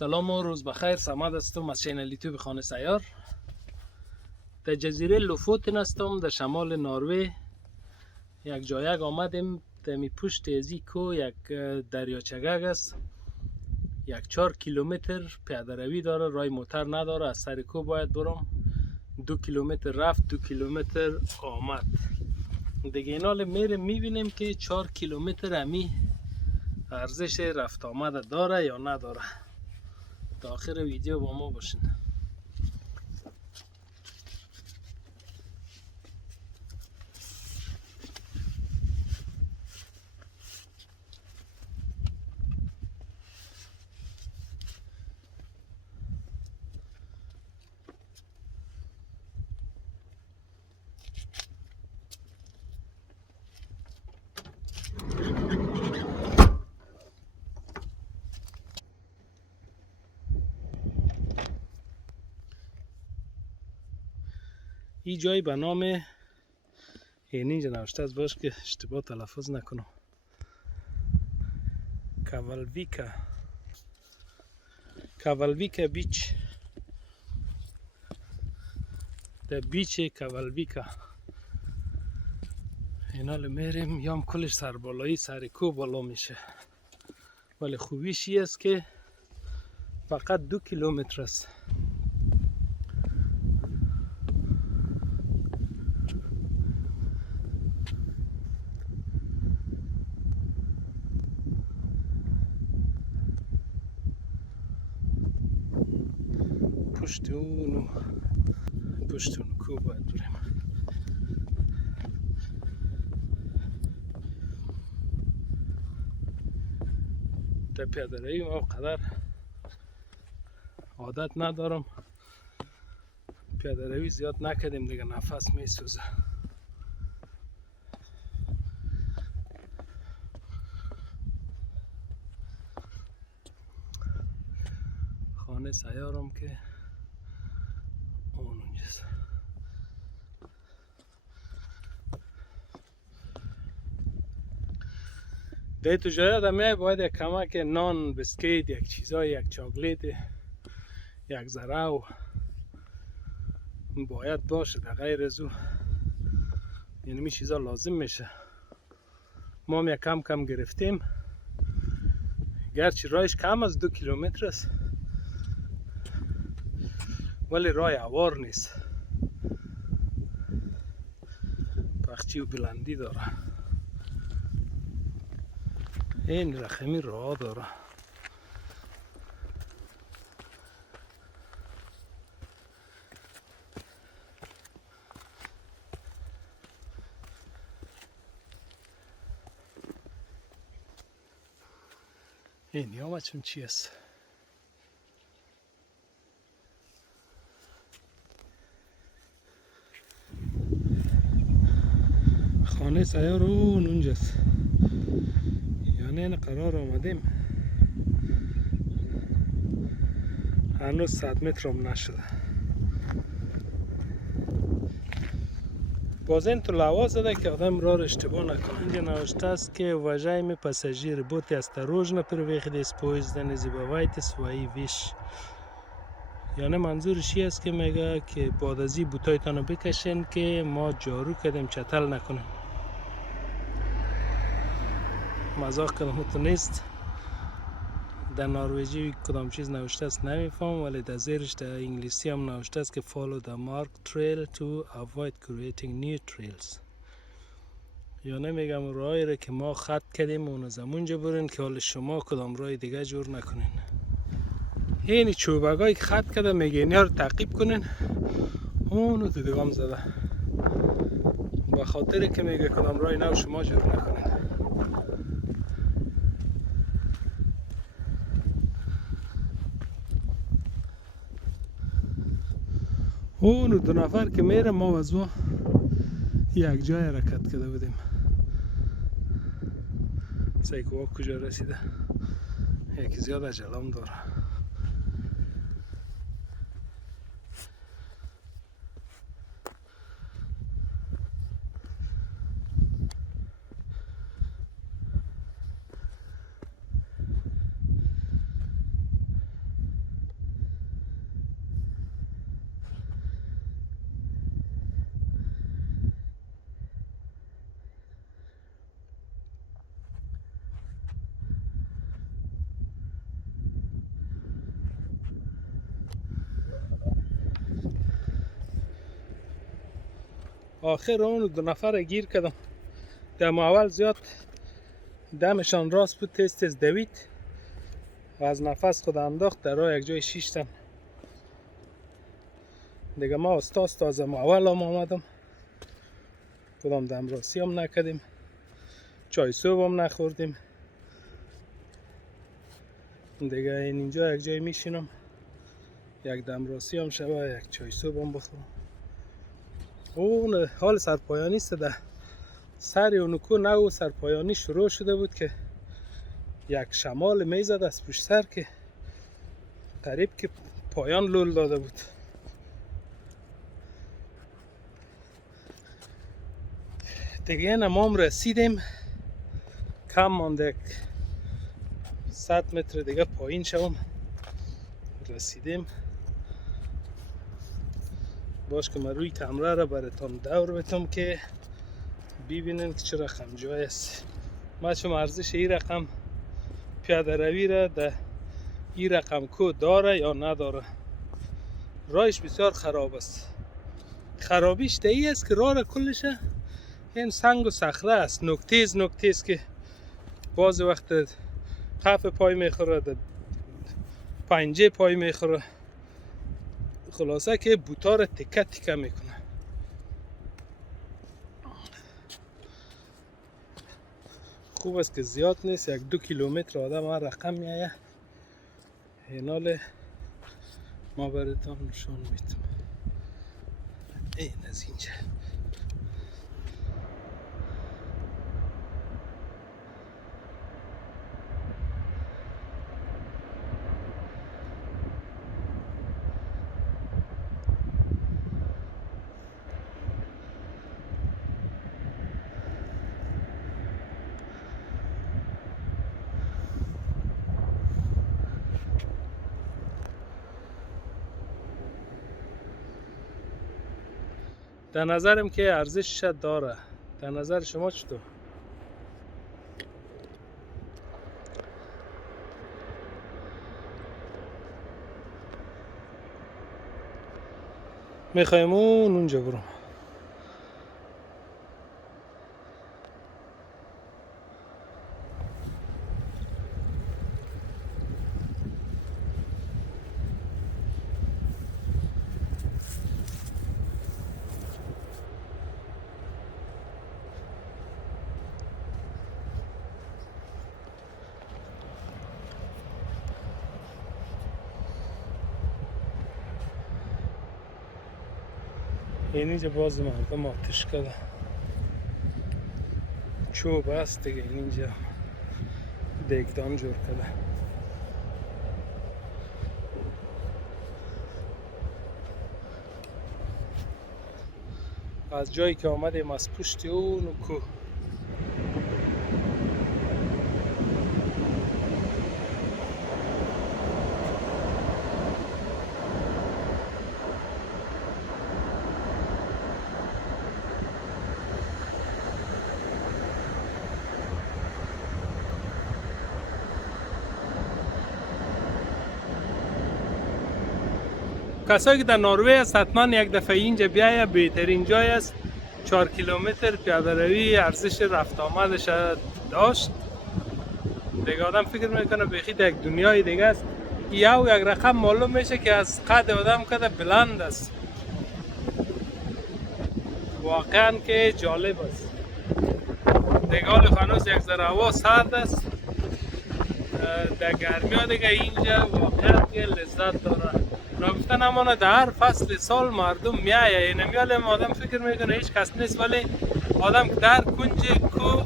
سلام و روز بخیر. سمد هستم از چینل یوتیوب خانه سیار. در جزیره لوفوتن هستم در شمال ناروی. یک جایگ آمدیم در می پشت ازی کو یک دریاچگگ است. 4 کیلومتر پیاده روی داره، رای موتر نداره. از سر کو باید برم. 2 کیلومتر رفت، 2 کیلومتر آمد. دیگه اینال میریم میبینیم که 4 کیلومتر امی ارزش رفت آمده داره یا نداره. تا آخر ویدیو با ما باشین. این جای به نام اینجا نوشته است، باش که اشتباه تلفظ نکنم. kvalvika بیچ. در بیچ kvalvika اینا میریم. یام کلش سربالایی سر کو بالا میشه، ولی خوبیش این است که فقط 2 کیلومتر است. پشت اون کو باید بریم. در پیاده روی ما قدر عادت ندارم، پیاده روی زیاد نکردیم دیگه، نفس می سوزه. خانه سیارم که اونجاست. ده تو جای آدمه باید یک کمک نان، بسکیت، یک چیزای، یک چاکلیت، یک ذره باید باشه. در غیر از او یعنی می چیزا لازم میشه. ما هم یک کم کم گرفتیم، گرچه رایش کم از 2 کیلومتر است ولی رای عوار نیست، پخچی و بلندی داره. این رخمی راه داره. این یا بچون چی است؟ خانه سیار اونجاست. یعنی این قرار آمدیم هنوز 100 متر هم نشده. باز این تو لوا زده که آدم راه اشتباه نکنه. اینجا نوشته است که уважаемый пассажиры, будьте осторожны при выходе из поезда, не забывайте свои вещи. یعنی منظورش این است که میگه که بعد از این بوتایتان رو بکشین که ما جارو کردیم چتل نکنیم. مزاق کدام تو نیست. در نروژی کدام چیز نوشته است نمیفهم، ولی در زیرش در انگلیسی هم نوشته است که follow the marked trail to avoid creating new trails. یعنی میگم راهی را که ما خط کردیم اون از همونجا برین که حال شما کدام راه دیگه جور نکنین. این چوبگایی که خط کرده میگه اینا رو تعقیب کنین. اونو تو دیگه هم زده به خاطر که میگه کدام راهی نو شما جور نکنین. اونو 2 نفر که میره، ما از او یک جای حرکت کرده بودیم. سیکوها کجا رسیده؟ یکی زیاد عجلم داره. آخر اون 2 نفر گیر کردم. دم اول زیاد دمشان راست بود، تیز تیز دوید و از نفس خود انداخت در راه یک جای شیشتن. دیگه ما استاز از اول هم آمدم، کدام دمراسی هم نکردیم، چای صبح هم نخوردیم. دیگه اینجا یک جای میشینم، یک دمراسی هم شوه، یک چای صبح هم بخورم. اون حال سرپایانی است. ده سر اونکو نو سرپایانی شروع شده بود که یک شمال میزد از پشت سر که قریب که پایان لول داده بود. دیگه ما هم رسیدیم، کم مانده 100 متر دیگه پایین شوم. رسیدیم. باش که من روی کمره را براتون دور بتم که ببینین که چه رقم جای است. من چون ارزش این رقم پیاده روی را در این رقم کو داره یا نداره. راهش بسیار خراب است. خرابیش دهی است که راه را کلش این سنگ و صخره است، نکتیز نکتیز که باز وقت قف پای میخوره، پنجه پای میخوره، خلاصه که بوتا را تکه تکه میکنه. خوب است که زیاد نیست، 1-2 کیلومتر آدم هر رقم میایه. اینال ما براتون نشون میتونم. این از اینجا در نظرم که ارزشش داره. در نظر شما چطور؟ میخوایم اونجا برم. اینجا باز مردم آتش کرده، چوب است دیگه. اینجا دیگدان جور کرده. از جایی که آمدیم از پشت اون کوه کسایی که در ناروی است حتما یک دفعه اینجا بیایه، بهترین جای است. 4 کیلومتر پیاده روی ارزش رفت آمدش داشت. دیگه آدم فکر میکنه بیخی در یک دنیای دیگه است. یک رقم معلوم میشه که از قد آدم کده بلند است. واقعا که جالب است. دیگه حال هنوز یک ذره هوا سرد است. در گرمی ها دیگه اینجا واقعا که لذت داره. گفتن همانه در هر فصل سال مردم میایه. این میالم آدم فکر میکنه هیچ کس نیست، ولی آدم در کنج کو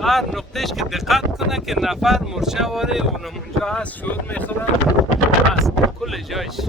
هر نقطهش که دقت کنه که نفر مرچه واره اونم اونجا هست، شور میخورن هست کل جایش.